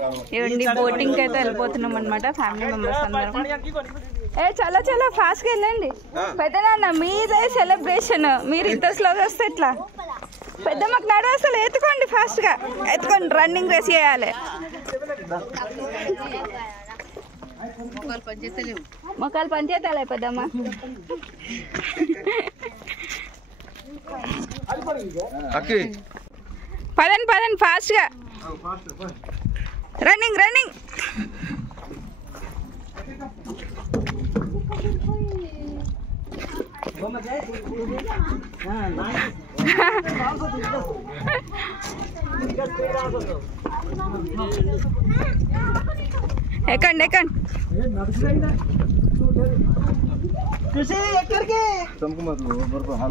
ఇవ్వండి బోటింగ్కి అయితే వెళ్ళిపోతున్నాం అనమాట ఫ్యామిలీ మెంబర్స్ అందరం. చాలా చాలా ఫాస్ట్గా వెళ్ళండి పెద్దనాన్న, మీదే సెలబ్రేషన్. మీరు ఇంత స్లోగా వస్తే ఎట్లా? పెద్దమ్మకి నడు, అసలు ఎత్తుకోండి, ఫాస్ట్గా ఎత్తుకోండి, రన్నింగ్ రేస్ చేయాలి. మొక్కలు పనిచేస్తాలే పెద్దమ్మ. పదండి పదండి ఫాస్ట్గా, రన్నింగ్ రన్నింగ్. ఎక్కండి ఎక్కండి.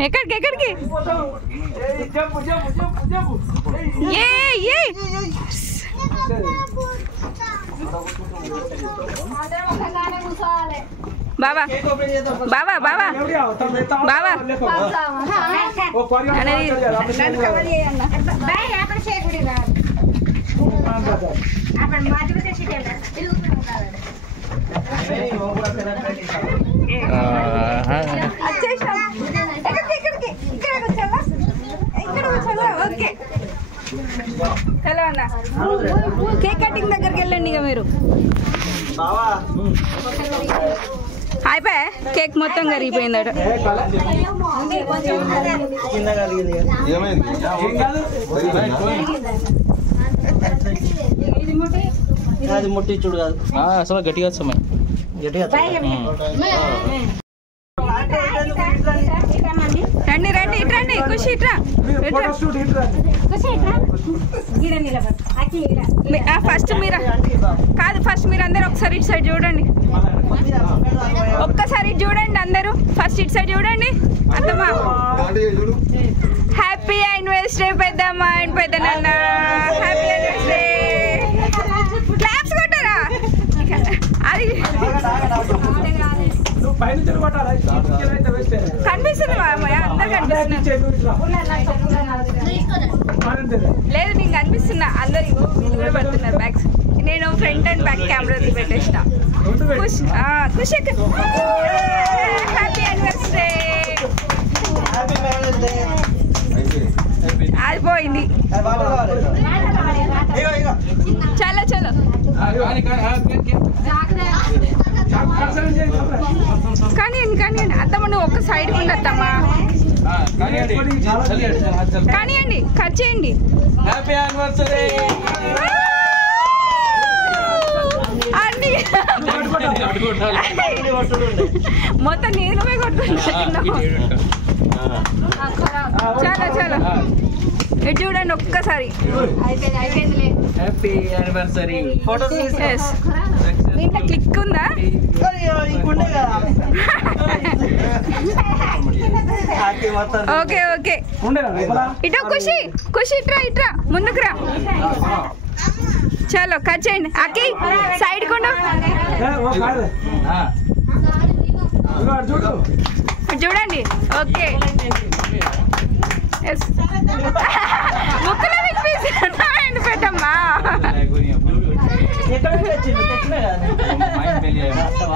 ఎక్కడికి ఎక్కడికి? బాబా బాబా బాబా బాబా ఓకే హలో అన్న, కేక్ కటింగ్ దగ్గరికి వెళ్ళండి ఇక మీరు. అయిపోయా, కేక్ మొత్తం కరిగిపోయిందట. అది ముట్టించుడు కాదు, అసలు గట్టిగా సమయం రండి రండి ఇట్రండి, ఖుషి ఇట్రా. ఫస్ట్ మీరు కాదు, ఫస్ట్ మీరు అందరు ఒకసారి ఇటు సైడ్ చూడండి, ఒక్కసారి ఇటు చూడండి అందరూ. ఫస్ట్ ఇటు సైడ్ చూడండి. అత్తమ్మా హ్యాపీ యానివర్సరీ పెద్దమ్మ అండ్ పెద్దనాన్న, హ్యాపీ యానివర్సరీ. క్లాప్స్ కొట్టారా? అది కనిపిస్తుంది అందరు కనిపిస్తున్నారు. లేదు నీకు కనిపిస్తున్నా, అందరు కూడా పడుతున్నారు బ్యాగ్స్. నేను ఫ్రంట్ అండ్ బ్యాక్ కెమెరా పెట్టేసిన. ఖుషి హ్యాపీ యానివర్సరీ. అది పోయింది. చలో చలో కానివ్వండి కానివ్వండి. అత్తమ్మ నువ్వు ఒక్క సైడ్ ఉండద్దమ్మా. కానివ్వండి, కట్ చేయండి. అన్ని మొత్తం నీళ్ళమే కొట్టుకుంటా. చాలా చాలా ఇటు చూడండి ఒక్కసారి. Happy anniversary. దీంట్లో క్లిక్ ఉందా? Okay okay. ఇటు ఖుషి ఖుషి ఇట్రా ఇట్రా ముందుకు రా. చలో కట్ చేయండి. అక్కి సైడ్ కొండ చూడండి. ఓకే ముక్కలో వినిపిస్తుంది పెద్దమ్మా.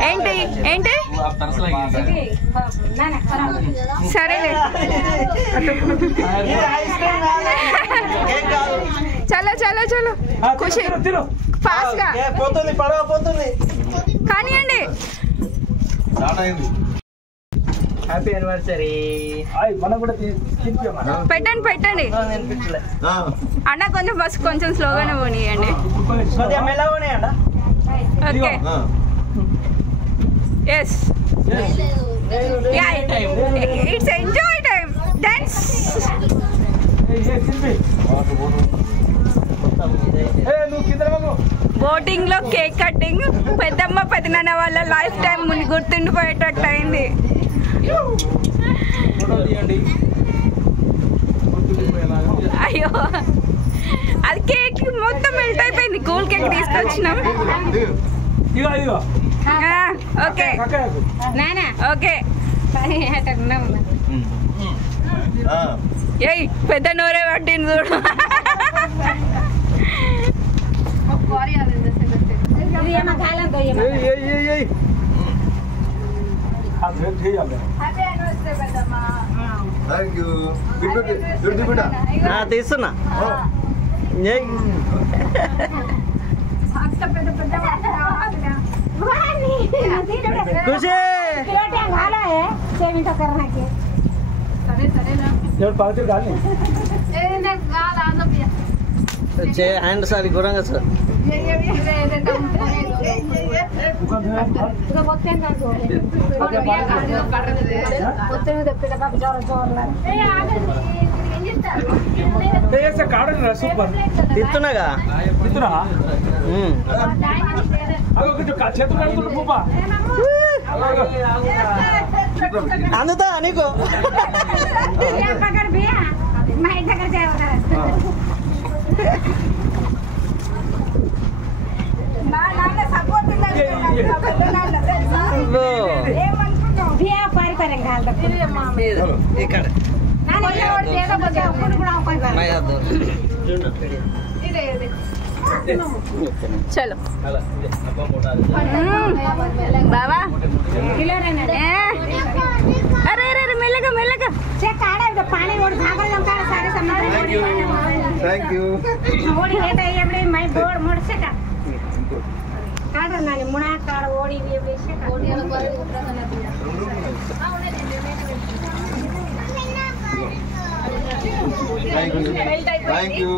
ఏంటి ఏంటి? సరేలే చలో చలో చలో ఖుషి ఫాస్ట్ గా కానివ్వండి. Happy anniversary. పెట్టండి పెట్టండి అన్న, కొంచెం ఫస్ట్ కొంచెం స్లోగానే పోనీయండి. Okay yes it's enjoy time. Dance boating లో కేక్ కటింగ్ పెద్దమ్మ పెద్దనాన్న వాళ్ళ లైఫ్ టైం ముందు గుర్తుండిపోయేటట్టు అయింది. అయ్యో అది కేక్ మొత్తం మెల్ట్ అయిపోయింది. కూల్ కేక్ తీసుకొచ్చినాం. Okay okay. ఏయ్ పెద్ద నోరే పట్టింది చూడు. తీస్తున్నా ఖుషి హ్యాండ్ సార్ ఘోరంగా సార్ తిత్తున్నాగా అందుతా నీకు ఇక్కడ चलो बाबा अरे अरे अरे मेलेगा मेलेगा पानी thank you Muna काड़ OD thank you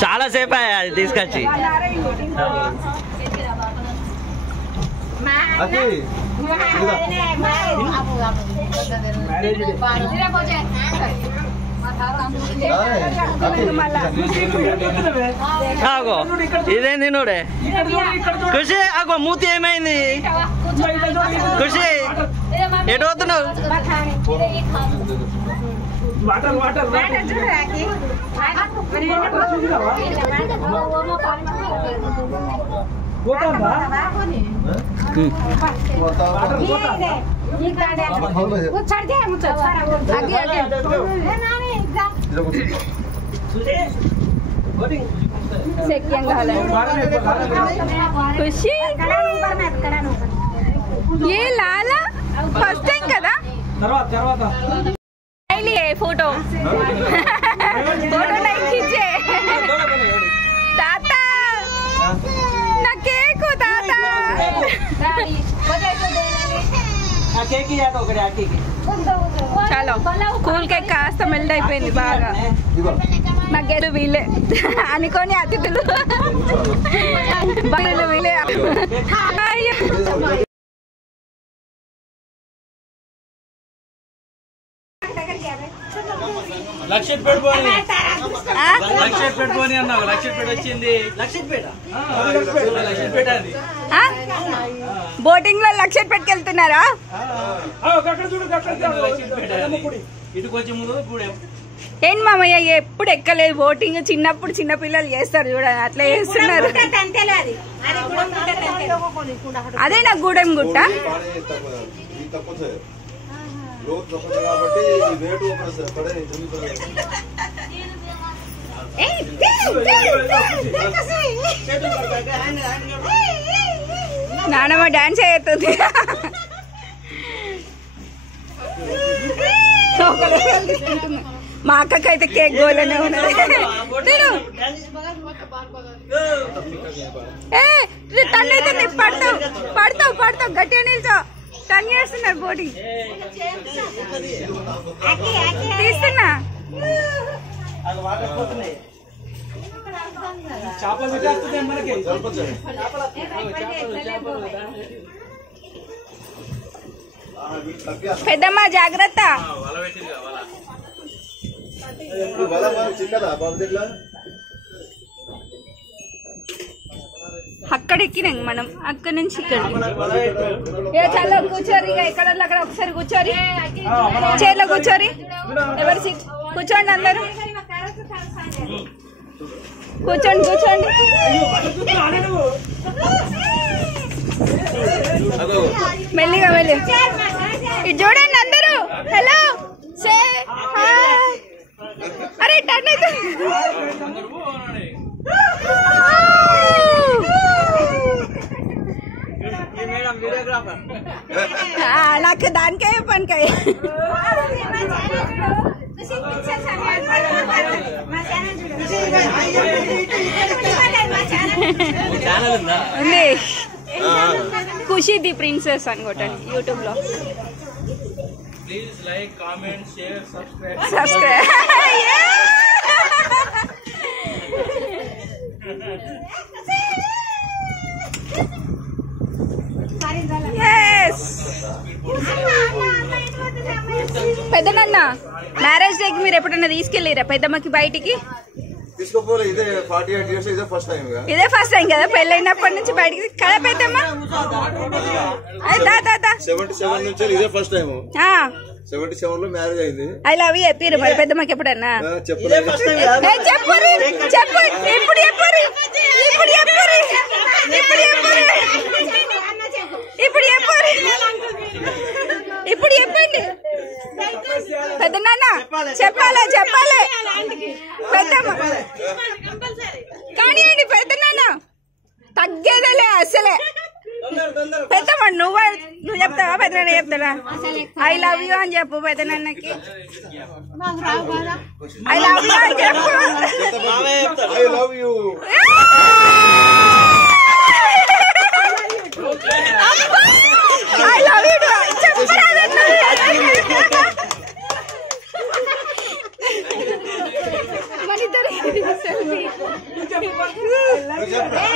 చాలా సేపు అది తీసుకొచ్చి ఇదేంది నూడే ఖుషి అగో మూతి ఏమైంది ఖుషి ఎటు పోతున్నావు खुशी ये लाला फर्स्ट टाइम కదా लिए फोटो फोटो नहीं खींचे ताता ना केक ताता చలో కూల్ కేక్ కాస్త మెల్ట్ అయిపోయింది బాగా నాకేదో వీలే అనుకోని అతిథులు వీలే లక్షపేట పోని అన్నావు లక్షపేట వచ్చింది బోటింగ్ లో లక్షపేటకి వెళ్తున్నారా ఏంటి మామయ్య ఎప్పుడు ఎక్కలేదు బోటింగ్ చిన్నప్పుడు చిన్నపిల్లలు చేస్తారు చూడండి అట్లా చేస్తున్నారు అదే నాకు గూడెం గుట్ట నానమ్మ డాన్స్ అవుతుంది మా అక్కకైతే కేక్ గోలనే ఉన్నది తన్నైతే పడతావు పడతావు పడతావు గట్టిగా నిల్చో టన్ చేస్తున్నారు బోటింగ్ తీస్తున్నా పెద్దమ్మ జాగ్రత్త అక్కడ ఎక్కినాం మనం అక్కడ నుంచి ఇక్కడ చాలా కూర్చోరు ఇక ఎక్కడ అక్కడ ఒకసారి కూర్చోరి చైర్లో కూర్చోరి ఎవరి సీట్ కూర్చోండి అందరూ కూర్చోండి కూర్చోండి మెల్లిగా మెల్లి ఇది చూడండి అందరూ హలో అరే టర్న్ అయితే నాకు దానికే పనికాయ ఉంది ఖుషి ది ప్రిన్సెస్ అని కొట్టండి యూట్యూబ్ లో. Please like comment share subscribe. పెద్దనన్న మ్యారేజ్ డేకి మీరు ఎప్పుడన్నా తీసుకెళ్ళిరా పెద్దమ్మకి బయటికి? తీసుకోపోలే, ఇదే 48 years ఇదే ఫస్ట్ టైం. ఇదే ఫస్ట్ టైం కదా పెళ్ళైనప్పటి నుంచి బయటికి కదా పెద్దమ్మ? 77 నుంచి ఇదే ఫస్ట్ టైం. 77 లో మ్యారేజ్ అయింది. ఐ లవ్ యూ చెప్పారు మరి పెద్దమ్మకి ఎప్పుడన్నా? చెప్పలేదు. చెప్పు ఇప్పుడు చెప్పరు ఇప్పుడు చెప్పండి పెద్ద నాన్న. చెప్పాలి పెద్దమ్మ కానివ్వండి పెద్ద నాన్న, తగ్గేదేలే అసలే. పెద్దమ్మ నువ్వు చెప్తావా పెద్ద నాన్న చెప్తాడా? ఐ లవ్ యూ అని చెప్పు పెద్ద నాన్నకి. ఐ లవ్ యూ అని చెప్పు. I love you. I love you చెప్పరా?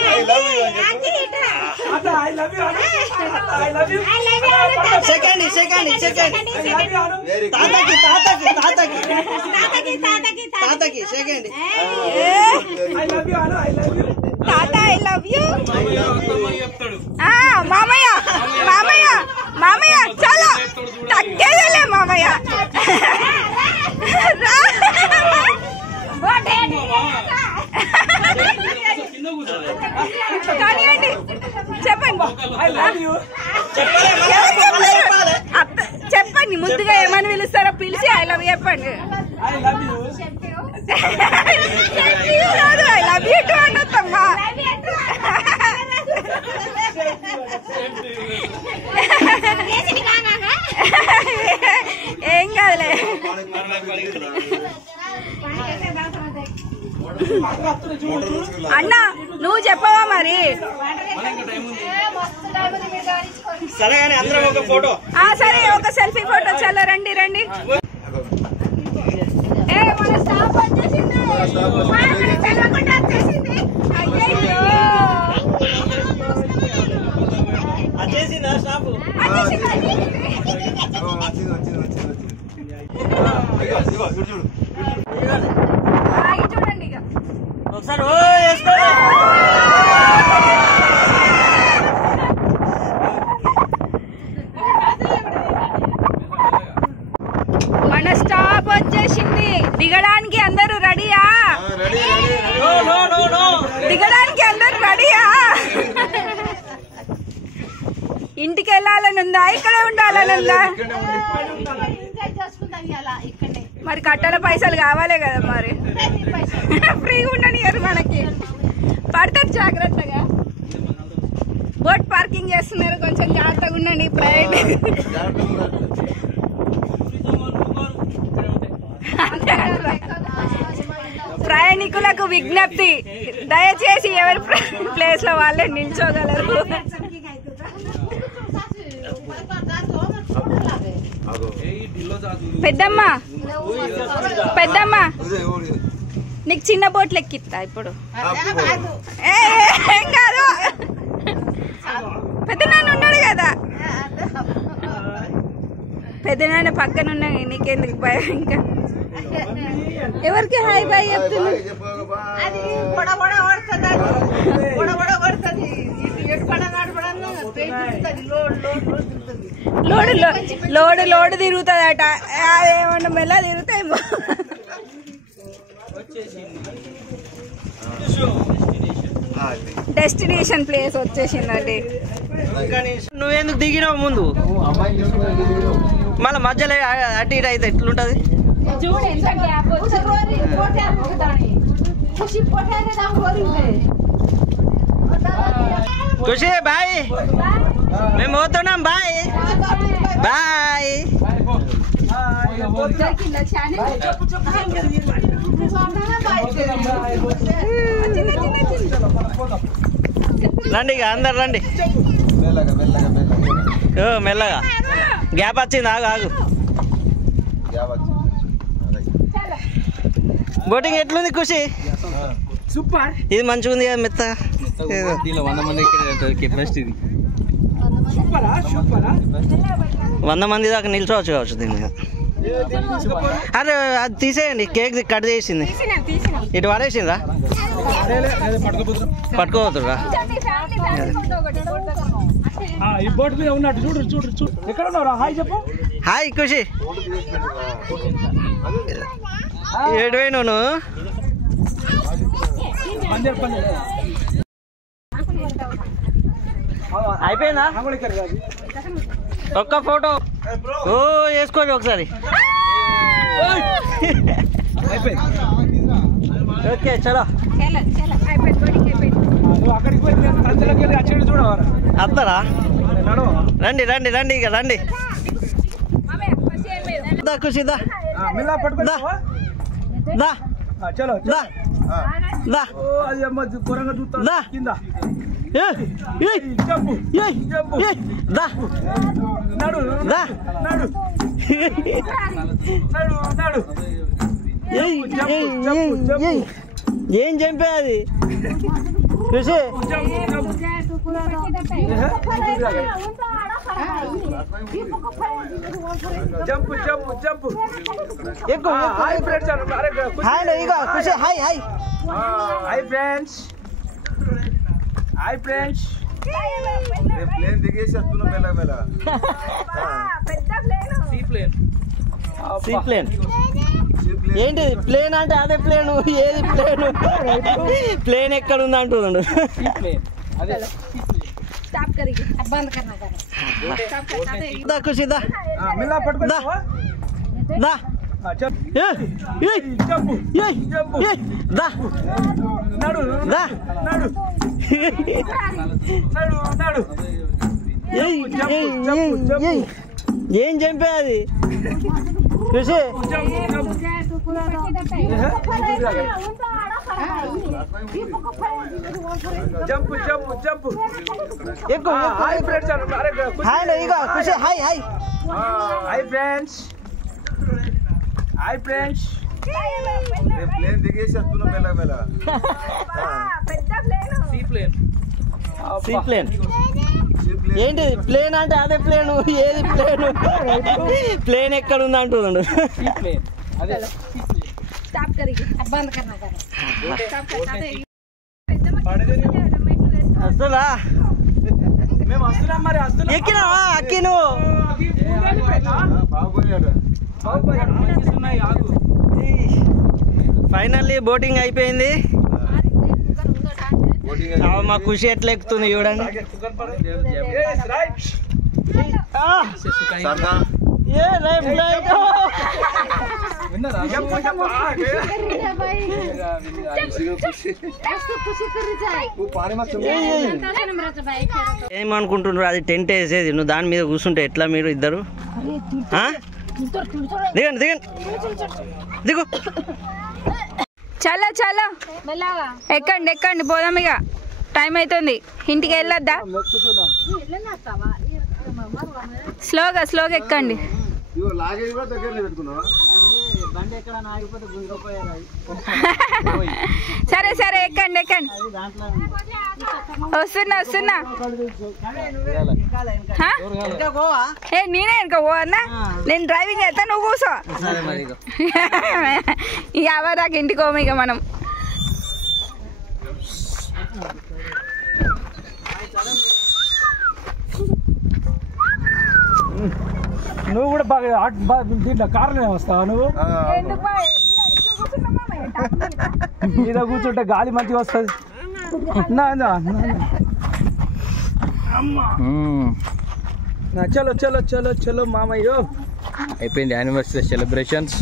తాత ఐ లవ్ యూ. మామయ్య చాలా తగ్గేదేలే మామయ్య. కానివ్వండి చెప్పండి. చెప్పండి ముద్దుగా ఏమని పిలుస్తారో పిలిచి ఐ లవ్ చెప్పండి. ఐ లవ్ యూ టు అనొద్దమ్మా. ఏం కాదులే. అన్నా నువ్వు చెప్పవా మరి? సరే కానీ అందరం ఒక ఫోటో. సరే ఒక సెల్ఫీ ఫోటో. చల్ల రండి. మన స్టాప్ వచ్చేసింది. వచ్చేసిందా స్టాప్? చూడండి ఇక ఒకసారి మన స్టాప్ వచ్చేసింది. దిగడానికి అందరూ రెడీయా? దిగడానికి అందరూ రెడీయా? ఇంటికి వెళ్ళాలని ఉందా? ఇక్కడే ఉండాలని ఉందా? మరి కట్టల పైసలు కావాలే కదా మరి. ఫ్రీగా ఉండనియరు మనకి. పడతారు జాగ్రత్తగా. బోట్ పార్కింగ్ చేస్తున్నారు, కొంచెం జాగ్రత్తగా ఉండండి. ప్రయాణికులకు విజ్ఞప్తి, దయచేసి ఎవరి ప్లేస్ లో వాళ్ళే నిల్చోగలరు. పెద్దమ్మ నీకు చిన్న బోట్లు ఎక్కిస్తా ఇప్పుడు. ఏం కాదు, పెద్ద నాన్న ఉన్నాడు కదా. పెద్ద నాన్న పక్కన ఉన్నా, నీకెందుకు భయం? ఇంకా ఎవరికి హాయ్ బాయ్ చెప్తున్నా? లోడు తిరుగుతుందట. అదేమన్నా మెల్ల తిరుగుతాయేమో. డెస్టినేషన్ ప్లేస్ వచ్చేసిందండి. నువ్వెందుకు దిగినావు ముందు? మళ్ళీ మధ్యలో అటు ఇటు అయితే ఎట్లుంటది? చూడు ఎంత గ్యాప్ వచ్చింది. ఖుషి బాయ్, మేము పోతున్నాం. Bye bye. రండి ఇక అందరు రండి. మెల్లగా గ్యాప్ వచ్చింది. ఆగు ఆగు. బోటింగ్ ఎట్లుంది ఖుషి? సూపర్. ఇది మంచిగా ఉంది కదా మెత్త. 100 మంది కెపాసిటీ. 100 మంది దాకా నిల్చోవచ్చు కావచ్చు దీని మీద. అరే అది తీసేయండి, కేక్ కట్ చేసింది. ఇటు పడేసిందా? పట్టుకోవద్దురా. ఈ బోట్ మీద ఉన్నట్టు చూడు చూడు చూడు. ఎక్కడ ఉన్నారా? హాయ్ చెప్పు. హాయ్ ఖుషి. ఏడు పోయినా నువ్వు? అయిపోయిందా? ఒక్క ఫోటో ఓ వేసుకోండి ఒకసారి. ఓకే చలో. అక్కడికి పోయి ప్రజలకి వెళ్ళి అచ్చేడు చూడవారా? వస్తారా? రండి రండి రండి ఇక రండి. ఖుషి దా మిల్లా పట్టుకుందా? దా చలో దా దా. అది అమ్మ ఘోరంగా చూస్తా కింద. దా నడు దా. నడు నడు నడు. ఏం చంపే అది Khushi? Jump jump jump. Hi friends. ఇగో Khushi hi hi. Hi friends. Hi friends. Plane దిగేసి వస్తున్నాం మెల్లగా మెల్లగా. Sea plane. ఏంటి ప్లేన్ అంటే అదే ప్లేన్. ఏది ప్లేన్? ప్లేన్ ఎక్కడ ఉంది అంటున్నాడు. ఖుషి దా మిల్లా పట్టుకుందా? దా జంపు జంపు. దా నడు దా. నడు నడు నడు. ఏం చంపే అది ఖుషి? Jump jump jump. ఎక్కువ. Hi friends. హాయ్ ఇగో Khushi hi hi. Hi friends. Hi friends. Plane దిగేసి వస్తున్నాం మెల్లగా మెల్లగా. Sea plane. ఏంటి ప్లేన్ అంటే అదే ప్లేన్. ఏది ప్లేన్? ప్లేన్ ఎక్కడ ఉంది అంటున్నాడు. వస్తుందా? మేము వస్తున్నాం మరి. వస్తున్నాం. ఎక్కినావా? అక్కి నువ్వు ఫైనల్లీ బోటింగ్ అయిపోయింది. మా ఖుషి ఎట్లా ఎక్కుతుంది చూడండి. ఏ లైఫ్ లైట్. ఏమనుకుంటున్నారు? అది టెంట్ వేసేది, నువ్వు దాని మీద కూర్చుంటే ఎట్లా మీరు ఇద్దరు? దిగండి దిగండి దిగు. చాలా చాలా ఎక్కండి ఎక్కండి పోదాం. ఇక టైం అవుతుంది, ఇంటికి వెళ్ళొద్దా? స్లోగా స్లోగా ఎక్కండి. సరే సరే ఎక్కండి ఎక్కండి. వస్తున్నా వస్తున్నా. ఏ నేనే ఇంకా పోవన్నా? నేను డ్రైవింగ్ చేస్తా, నువ్వు కూర్చో. ఇక అవదాకా ఇంటికి పోము ఇక మనం. నువ్వు కూడా బాగా దీంట్లో కారునే వస్తావా నువ్వు? మీద కూర్చుంటే గాలి మంచిగా వస్తుంది. చలో చలో చలో చలో మామయ్య. అయిపోయింది యానివర్సరీ సెలబ్రేషన్స్.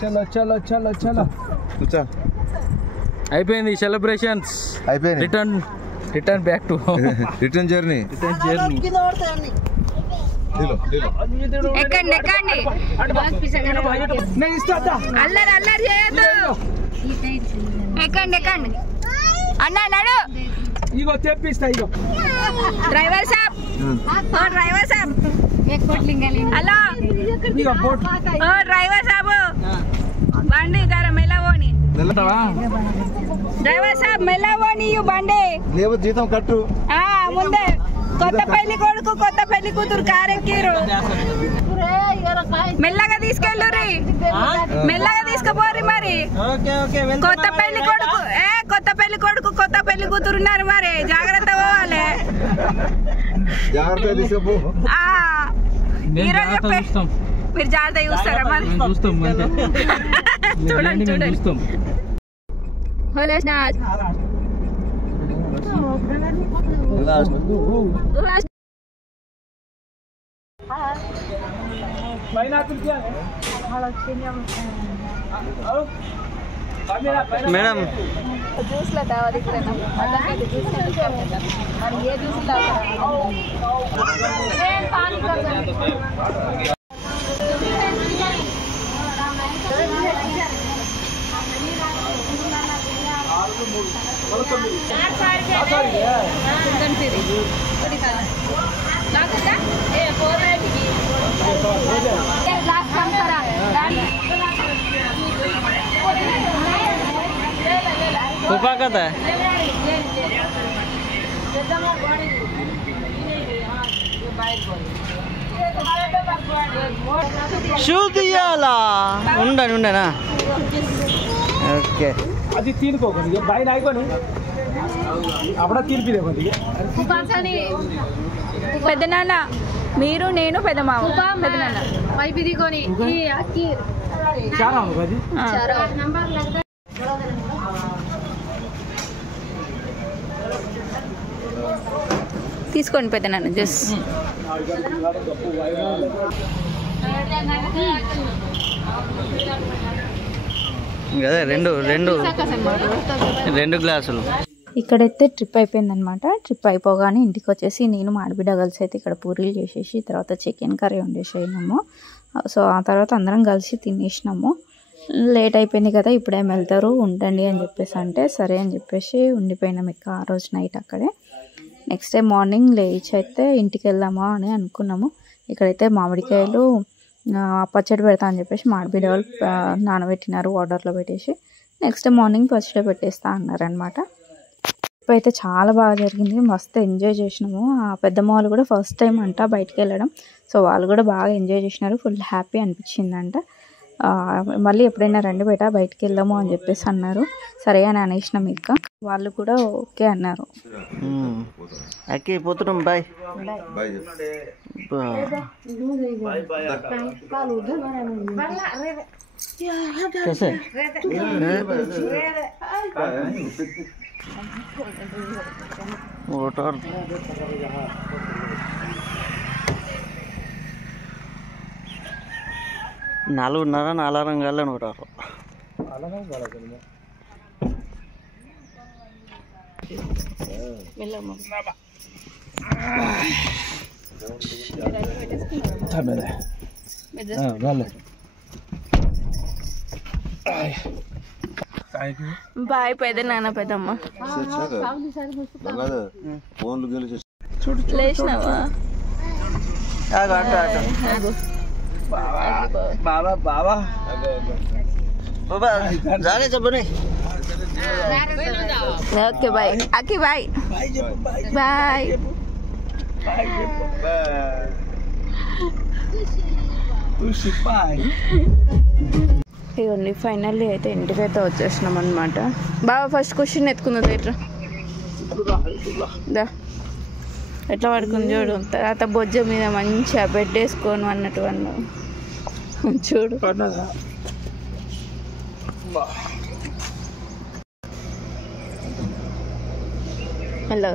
చలో చలో చలో చలో కూర్చో. అయిపోయింది సెలబ్రేషన్స్. అయిపోయింది. Return back to return journey. ఎక్కండి ఎక్కండి. నేను ఇస్తా. అల్లరి అల్లరి చేయొద్దు. ఎక్కండి ఎక్కండి. అన్న నడు. ఇగో తెప్పిస్తా. ఇగో డ్రైవర్ సాబ్. ఓ డ్రైవర్ సాబ్. హలో ఇగో బోట్. ఓ డ్రైవర్ సాబ్ బండి జర మెల్లవోని. డ్రైవర్ సాబ్ మెల్లవోని బండి. లేవు జీతం కట్టు. ముందే కొత్త పెళ్లి కొడుకు కొత్త పెళ్లి కూతురు కారెక్కిరు. మెల్లగా తీసుకెళ్ళుర్రి. మెల్లగా తీసుకుపోర్రి. మరి కొత్త పెళ్లి కొడుకు కొత్త పెళ్లి కొడుకు కొత్త పెళ్లి కూతురు ఉన్నారు. మరి జాగ్రత్త పోవాలి. జాగ్రత్తగా తీసుకుపో. మీరు జాగ్రత్త చూస్తారా? మరి చూడండి చూడండి. మేడం జ్యూస్లో కావాలి. ఏ జ్యూస్ कुपा का था షూ తీయాలా? ఉండండి ఉండనా. ఓకే అది తీనుకోకండి. బయట ఆయికొని అప్పుడే తీర్పిదే కొద్దిగా. పెద్ద నాన్న మీరు నేను పెద్ద మామ పెద్ద నాన్న చాలా ఉంది. తీసుకోండి పెద్ద నాన్న జ్యూస్. అదే రెండు రెండు రెండు గ్లాసులు. ఇక్కడైతే ట్రిప్ అయిపోయిందనమాట. ట్రిప్ అయిపోగానే ఇంటికి వచ్చేసి నేను మా ఆడబిడ్డ కలిసి అయితే ఇక్కడ పూరీలు చేసేసి తర్వాత చికెన్ కర్రీ వండేసేసినాము. సో ఆ తర్వాత అందరం కలిసి తినేసినాము. లేట్ అయిపోయింది కదా ఇప్పుడేం వెళ్తారు ఉండండి అని చెప్పేసి అంటే సరే అని చెప్పేసి ఉండిపోయినాం ఇక ఆ రోజు నైట్ అక్కడే. నెక్స్ట్ డే మార్నింగ్ లేచి అయితే ఇంటికి వెళ్దామా అని అనుకున్నాము. ఇక్కడైతే మామిడికాయలు పచ్చడి పెడతా అని చెప్పేసి మామిడికాయ వాళ్ళు నానబెట్టినారు వాటర్లో పెట్టేసి. నెక్స్ట్ డే మార్నింగ్ పచ్చడి పెట్టేస్తా అన్నారనమాట. ఇప్పుడైతే చాలా బాగా జరిగింది. మస్తు ఎంజాయ్ చేసినాము. ఆ పెద్దమ్మ వాళ్ళు కూడా ఫస్ట్ టైం అంట బయటికి వెళ్ళడం. సో వాళ్ళు కూడా బాగా ఎంజాయ్ చేసినారు. ఫుల్ హ్యాపీ అనిపించిందంట. మళ్ళీ ఎప్పుడైనా రండి బయటికి వెళ్దాము అని చెప్పేసి అన్నారు. సరే అని అనేసినాం. ఇక వాళ్ళు కూడా ఓకే అన్నారు. అక్కి పోతున్నాం. బాయ్ వాటర్ 4:30 అలారం కాలే 106 బాయ్ పెద్ద నాన్న పెద్దమ్మ. లేచినావా? బాబా బాబా బాబా జానే చెప్పని. Okay bye Akki. Bye bye. ఇవన్నీ ఫైనల్లీ అయితే ఇంటికైతే వచ్చేసినాం అనమాట. బాబా ఫస్ట్ క్వశ్చన్ ఎత్తుకుందా ఎట్లా ఎట్లా పడుకుంది చూడు. తర్వాత బొజ్జ మీద మంచిగా బెడ్ వేసుకోను అన్నట్టు అన్నావు చూడు. హలో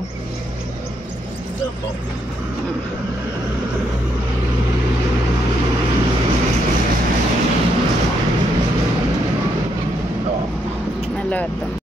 మళ్ళీ వద్దాం.